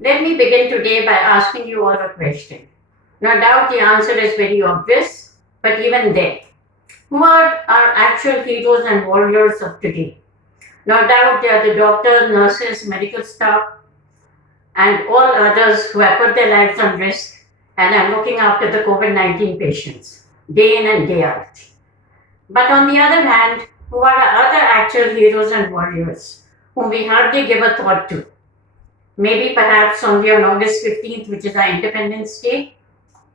Let me begin today by asking you all a question. No doubt the answer is very obvious, but even then, who are our actual heroes and warriors of today? No doubt they are the doctors, nurses, medical staff, and all others who have put their lives on risk and are looking after the COVID 19 patients day in and day out. But on the other hand, who are our other actual heroes and warriors whom we hardly give a thought to? Maybe perhaps only on August 15th, which is our Independence Day,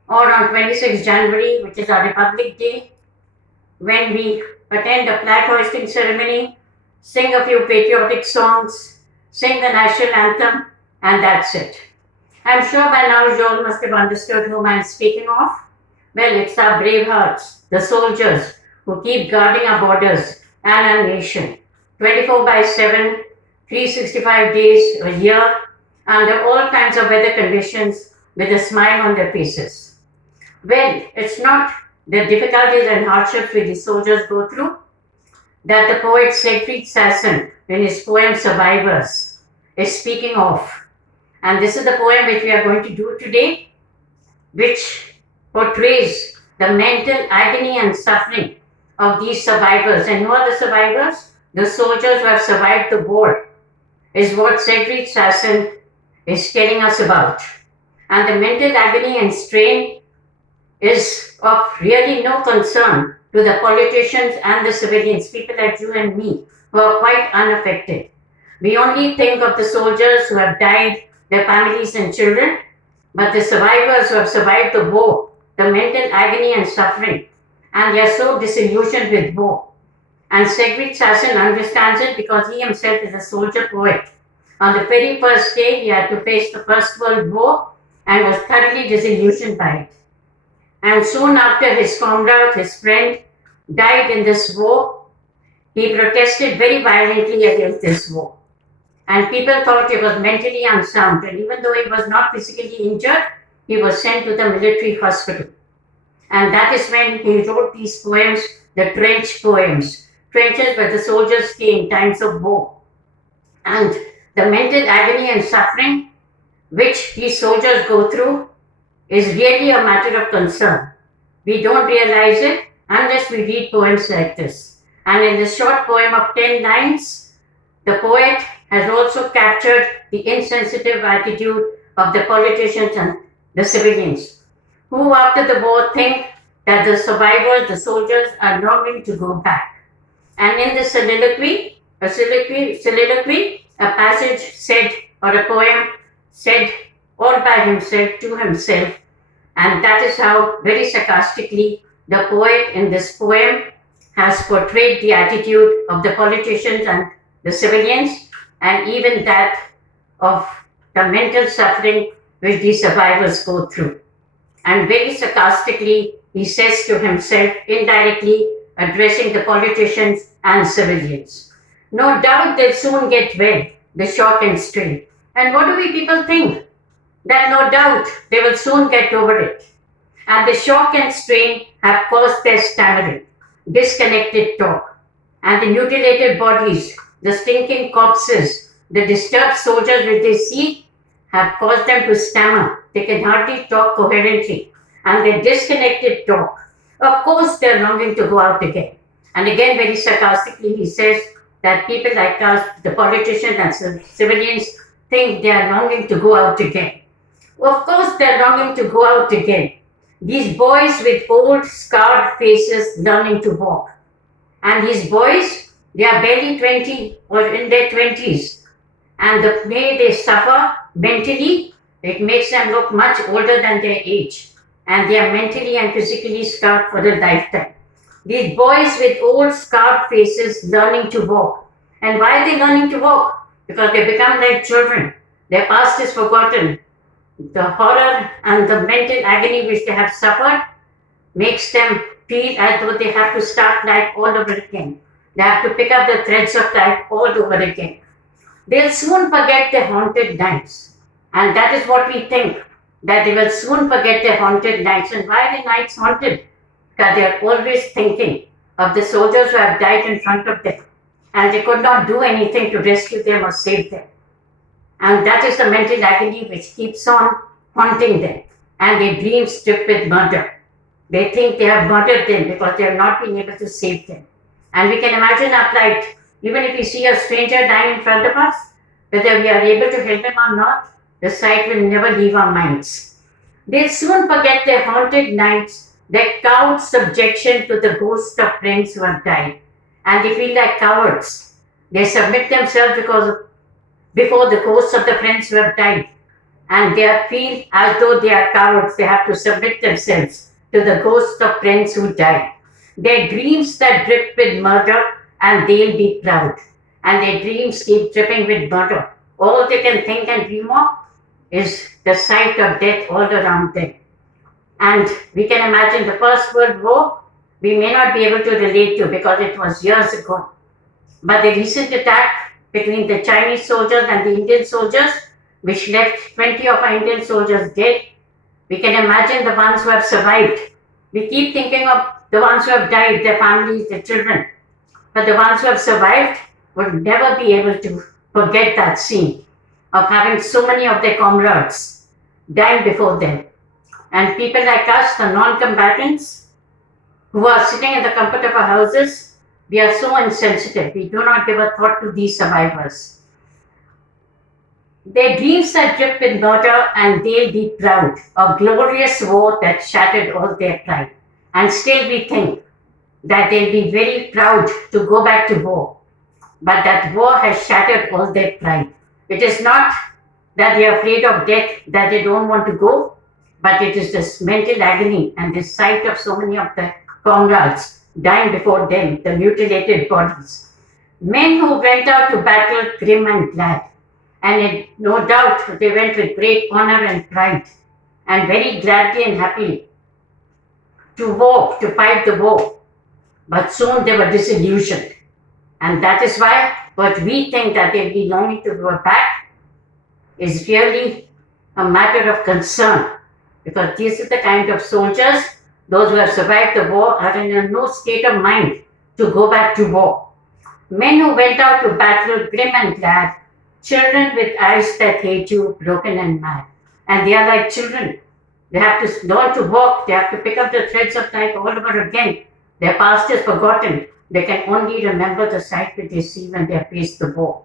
or on 26th January, which is our Republic Day, when we attend a flag hoisting ceremony, sing a few patriotic songs, sing the national anthem, and that's it. I'm sure by now you all must have understood whom I'm speaking of. Well, it's our brave hearts, the soldiers who keep guarding our borders and our nation 24 by 7, 365 days a year, under all kinds of weather conditions with a smile on their faces. Well, it's not the difficulties and hardships which the soldiers go through that the poet Seigfried Sasson, in his poem Survivors, is speaking of. And this is the poem which we are going to do today, which portrays the mental agony and suffering of these survivors. And who are the survivors? The soldiers who have survived the war, is what Seigfried Sasson is telling us about. And the mental agony and strain is of really no concern to the politicians and the civilians, people like you and me, who are quite unaffected. We only think of the soldiers who have died, their families and children, but the survivors who have survived the war, the mental agony and suffering, and they are so disillusioned with war. And Seigfried Sasson understands it because he himself is a soldier poet. On the very first day, he had to face the First World War and was thoroughly disillusioned by it. And soon after, his comrade, his friend, died in this war. He protested very violently against this war. And people thought he was mentally unsound. And even though he was not physically injured, he was sent to the military hospital. And that is when he wrote these poems, the trench poems, trenches where the soldiers stay in times of war. And the mental agony and suffering which these soldiers go through is really a matter of concern. We don't realize it unless we read poems like this. And in this short poem of 10 lines, the poet has also captured the insensitive attitude of the politicians and the civilians, who after the war think that the survivors, the soldiers, are longing to go back. And in the soliloquy, a passage said, or a poem said all by himself to himself, and that is how very sarcastically the poet in this poem has portrayed the attitude of the politicians and the civilians, and even that of the mental suffering which the survivors go through. And very sarcastically, he says to himself, indirectly addressing the politicians and civilians. No doubt they'll soon get well, the shock and strain. And what do we people think? That no doubt they will soon get over it. And the shock and strain have caused their stammering, disconnected talk, and the mutilated bodies, the stinking corpses, the disturbed soldiers which they see have caused them to stammer. They can hardly talk coherently. And their disconnected talk, of course, they're longing to go out again. And again, very sarcastically, he says that people like us, the politicians and civilians, think they are longing to go out again. Of course, they're longing to go out again. These boys with old, scarred faces learning to walk. And these boys, they are barely 20 or in their 20s. And the way they suffer mentally, it makes them look much older than their age. And they are mentally and physically scarred for a lifetime. These boys with old, scarred faces learning to walk. And why are they learning to walk? Because they become like children. Their past is forgotten. The horror and the mental agony which they have suffered makes them feel as though they have to start life all over again. They have to pick up the threads of life all over again. They'll soon forget their haunted nights. And that is what we think, that they will soon forget their haunted nights. And why are the nights haunted? Because they are always thinking of the soldiers who have died in front of them. And they could not do anything to rescue them or save them. And that is the mental agony which keeps on haunting them. And their dreams trip with murder. They think they have murdered them because they have not been able to save them. And we can imagine our plight. Even if we see a stranger dying in front of us, whether we are able to help him or not, the sight will never leave our minds. They soon forget their haunted nights, their cowed subjection to the ghosts of friends who have died. And they feel like cowards. They submit themselves before the ghosts of the friends who have died. And they feel as though they are cowards. They have to submit themselves to the ghosts of friends who died. Their dreams that drip with murder, and they'll be proud. And their dreams keep dripping with murder. All they can think and dream of is the sight of death all around them. And we can imagine the First World War, we may not be able to relate to because it was years ago. But the recent attack between the Chinese soldiers and the Indian soldiers, which left 20 of our Indian soldiers dead, we can imagine the ones who have survived. We keep thinking of the ones who have died, their families, their children. But the ones who have survived would never be able to forget that scene of having so many of their comrades dying before them. And people like us, the non-combatants, who are sitting in the comfort of our houses, we are so insensitive. We do not give a thought to these survivors. Their dreams are drip with murder, and they'll be proud. A glorious war that shattered all their pride. And still we think that they'll be very proud to go back to war. But that war has shattered all their pride. It is not that they are afraid of death, that they don't want to go, but it is this mental agony and the sight of so many of the comrades dying before them, the mutilated bodies. Men who went out to battle grim and glad. And no doubt they went with great honor and pride, and very gladly and happily to war, to fight the war. But soon they were disillusioned. And that is why what we think that they'll be longing to go back is really a matter of concern. Because these are the kind of soldiers, those who have survived the war, are in no state of mind to go back to war. Men who went out to battle grim and glad, children with eyes that hate you, broken and mad. And they are like children. They have to learn to walk. They have to pick up the threads of life all over again. Their past is forgotten. They can only remember the sight that they see when they have faced the war.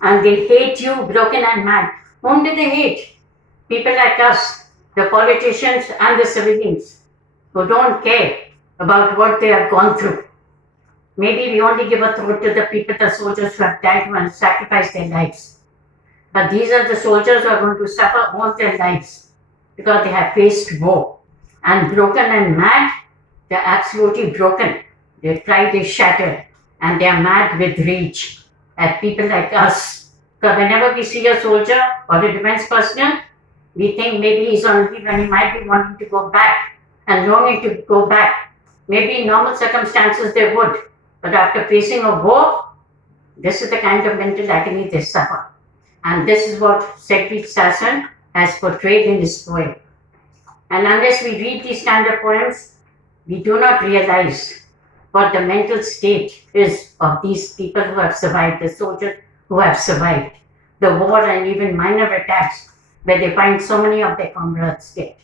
And they hate you, broken and mad. Whom do they hate? People like us, the politicians and the civilians, who don't care about what they have gone through. Maybe we only give a thought to the people, the soldiers who have died and sacrificed their lives. But these are the soldiers who are going to suffer all their lives because they have faced war. And broken and mad, they're absolutely broken. Their pride is shattered and they are mad with rage at people like us. Because whenever we see a soldier or a defense personnel, we think maybe he's on leave and he might be wanting to go back and longing to go back. Maybe in normal circumstances they would. But after facing a war, this is the kind of mental agony they suffer. And this is what Seigfried Sasson has portrayed in his poem. And unless we read these kind of poems, we do not realize what the mental state is of these people who have survived, the soldiers who have survived the war and even minor attacks where they find so many of their comrades dead.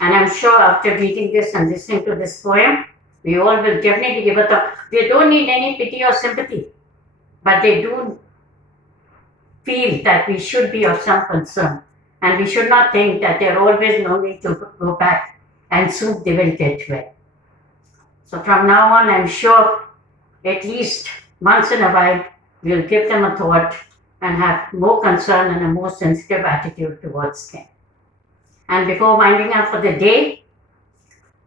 And I'm sure after reading this and listening to this poem, we all will definitely give a thought. They don't need any pity or sympathy, but they do feel that we should be of some concern. And we should not think that they're always longing to go back and soon they will get well. So from now on, I'm sure at least once in a while, we'll give them a thought and have more concern and a more sensitive attitude towards them. And before winding up for the day,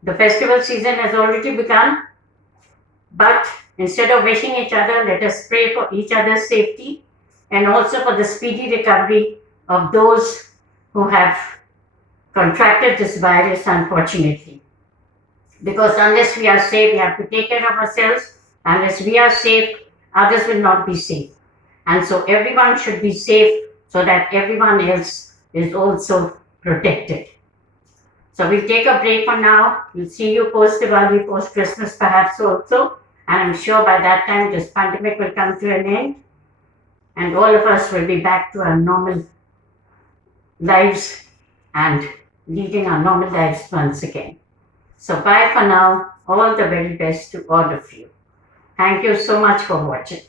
the festival season has already begun, but instead of wishing each other, let us pray for each other's safety and also for the speedy recovery of those who have contracted this virus, unfortunately. Because unless we are safe, we have to take care of ourselves. Unless we are safe, others will not be safe. And so everyone should be safe so that everyone else is also protected. So we'll take a break for now. We'll see you post-Diwali, post-Christmas perhaps also. And I'm sure by that time this pandemic will come to an end. and all of us will be back to our normal lives and leading our normal lives once again. So bye for now. All the very best to all of you. Thank you so much for watching.